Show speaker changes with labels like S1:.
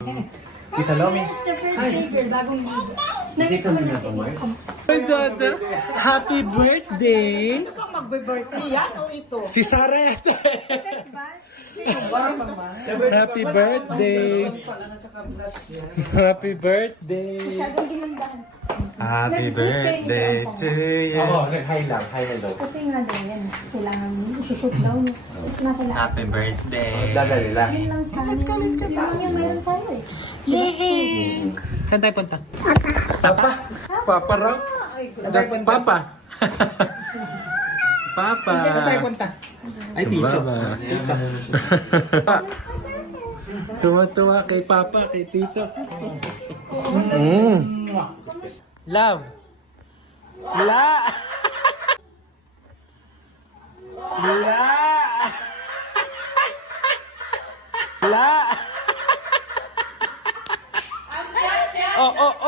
S1: Tita Lomi.
S2: There's the first day, girl, bagong ligo. Nakita mo na siya.
S3: Ay, Dada, happy birthday!
S4: Ano bang magbe-birthday yan o ito?
S3: Si Saret!
S2: Perfect ba?
S3: Happy birthday! Happy birthday!
S2: Masyadong ginambahan.
S5: Happy birthday to you.
S1: Oo, nag-hi lang. Hi, hello.
S2: Kasi nga din yan, kailangan isushoot daw niya. Tapos nakailangan.
S5: Happy birthday.
S1: Dadali lang.
S2: Yun lang sa amin. Yun lang yung mayroon tayo eh.
S5: Yay! Saan tayo punta?
S3: Papa? Papa raw? That's Papa. Papa.
S4: Saan tayo punta? Ay, dito.
S3: Baba. Tuwa-tuwa kay Papa, kay Tito. Love. La. La. La. Oh, oh.